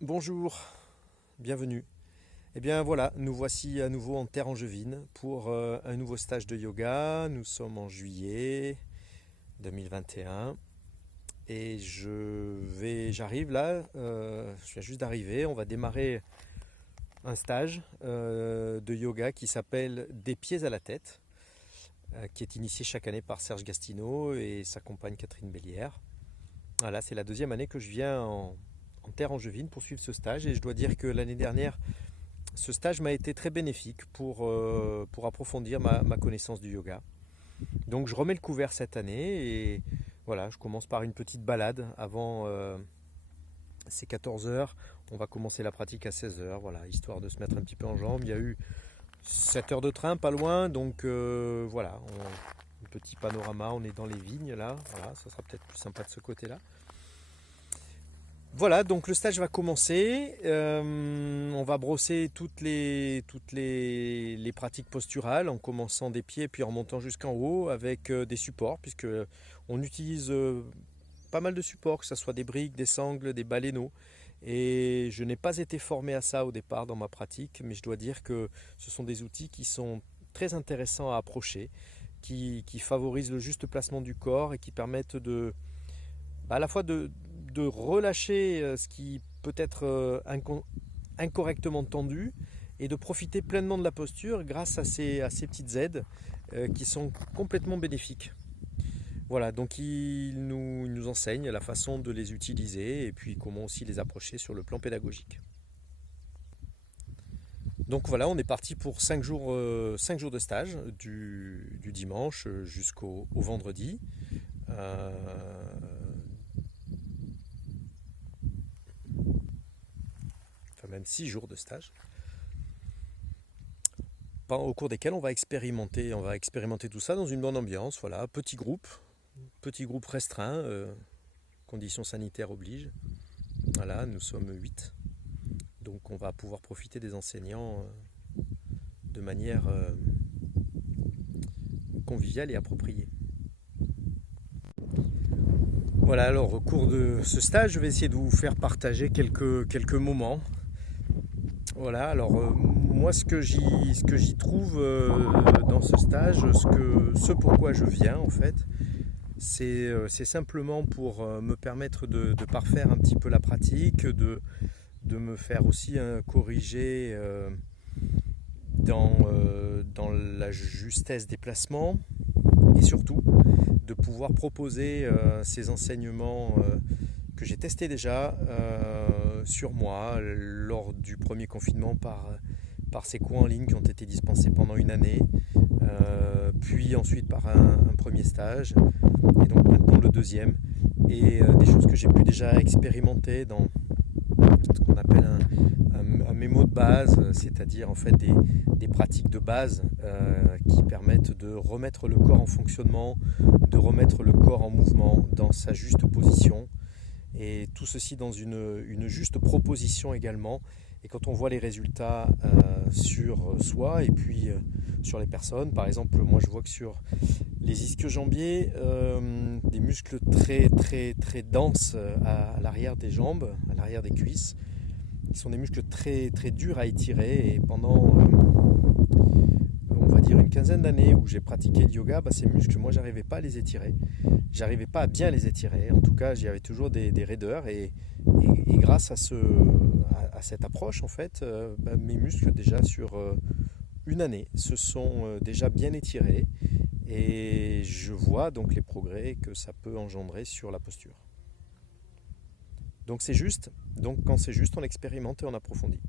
Bonjour, bienvenue. Eh bien voilà, nous voici à nouveau en terre angevine pour un nouveau stage de yoga. Nous sommes en juillet 2021 et j'arrive là, je viens juste d'arriver. On va démarrer un stage de yoga qui s'appelle Des pieds à la tête, qui est initié chaque année par Serge Gastineau et sa compagne Catherine Bellière. Voilà, c'est la deuxième année que je viens en terre angevine pour suivre ce stage et je dois dire que l'année dernière, ce stage m'a été très bénéfique pour approfondir ma connaissance du yoga. Donc je remets le couvert cette année et voilà, je commence par une petite balade avant ces 14 heures. On va commencer la pratique à 16 heures, voilà, histoire de se mettre un petit peu en jambes. Il y a eu 7 heures de train, pas loin, donc voilà, un petit panorama, on est dans les vignes là, voilà, ça sera peut-être plus sympa de ce côté-là. Voilà, donc le stage va commencer. On va brosser toutes les pratiques posturales en commençant des pieds puis en montant jusqu'en haut avec des supports, puisque on utilise pas mal de supports, que ce soit des briques, des sangles, des baleineaux. Et je n'ai pas été formé à ça au départ dans ma pratique, mais je dois dire que ce sont des outils qui sont très intéressants à approcher, qui favorisent le juste placement du corps et qui permettent à la fois de relâcher ce qui peut être incorrectement tendu et de profiter pleinement de la posture grâce à ces petites aides qui sont complètement bénéfiques. Voilà, donc il nous enseigne la façon de les utiliser et puis comment aussi les approcher sur le plan pédagogique. Donc voilà, on est parti pour 5 jours de stage, du dimanche jusqu'au vendredi. Euh, enfin même 6 jours de stage, au cours desquels on va expérimenter tout ça dans une bonne ambiance, voilà, petit groupe restreint, conditions sanitaires obligent. Voilà, nous sommes 8, donc on va pouvoir profiter des enseignants de manière conviviale et appropriée. Voilà, alors au cours de ce stage, je vais essayer de vous faire partager quelques moments. Voilà, alors moi ce que j'y trouve dans ce stage, ce pourquoi je viens en fait, c'est simplement pour me permettre de parfaire un petit peu la pratique, de me faire aussi corriger dans la justesse des placements et surtout de pouvoir proposer ces enseignements que j'ai testés déjà sur moi lors du premier confinement par ces cours en ligne qui ont été dispensés pendant une année, puis ensuite par un premier stage, et donc maintenant le deuxième, et des choses que j'ai pu déjà expérimenter dans ce qu'on appelle un mémo de base, c'est-à-dire en fait des pratiques de base qui permettent de remettre le corps en fonctionnement, de remettre le corps en mouvement dans sa juste position, et tout ceci dans une juste proposition également. Et quand on voit les résultats sur soi et puis sur les personnes, par exemple, moi je vois que sur les ischio-jambiers, des muscles très très très denses à l'arrière des jambes, à l'arrière des cuisses, qui sont des muscles très très durs à étirer. Et pendant, on va dire, une quinzaine d'années où j'ai pratiqué le yoga, ces muscles, moi j'arrivais pas à les étirer. J'arrivais pas à bien les étirer. En tout cas, j'y avais toujours des raideurs. Et grâce à cette approche, en fait, mes muscles déjà sur une année se sont déjà bien étirés. Et je vois donc les progrès que ça peut engendrer sur la posture. Donc c'est juste. Donc quand c'est juste, on expérimente et on approfondit.